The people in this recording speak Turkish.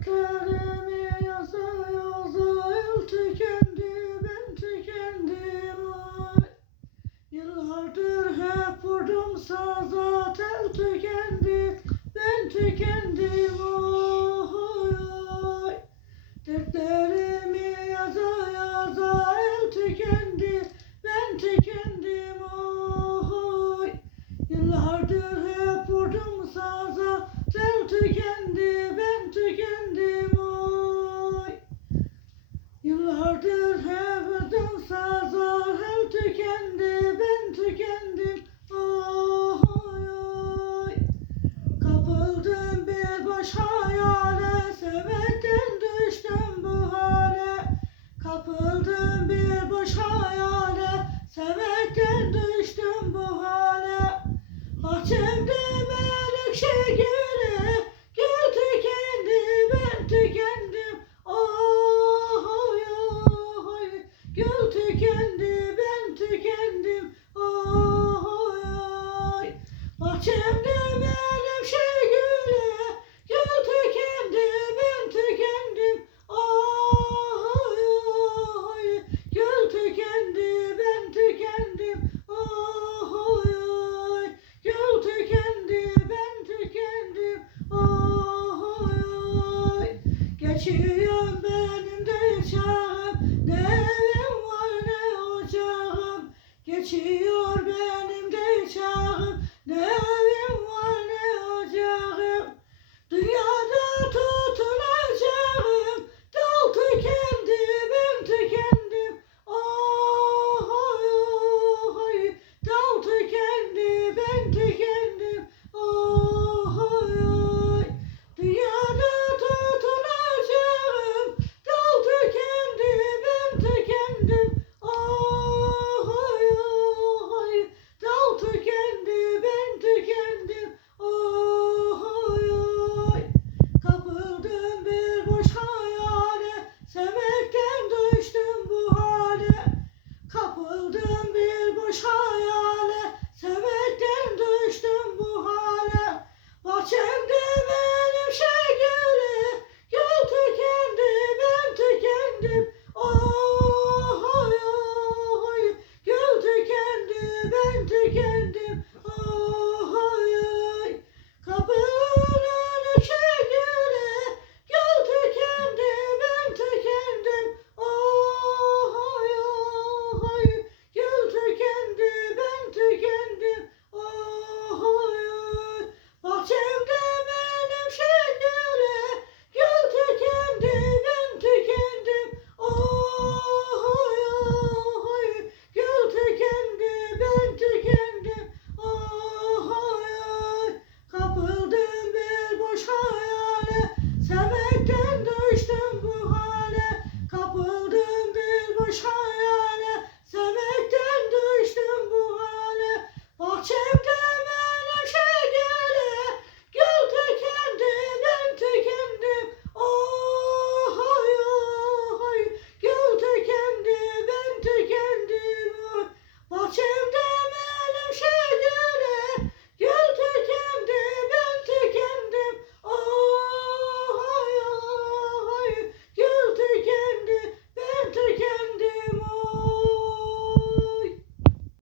Kalemi yaza yaza yıl tükendi ben tükendim ay. Yıllardır hep vurdum saza tel tükendi ben tükendim ay. Sunday.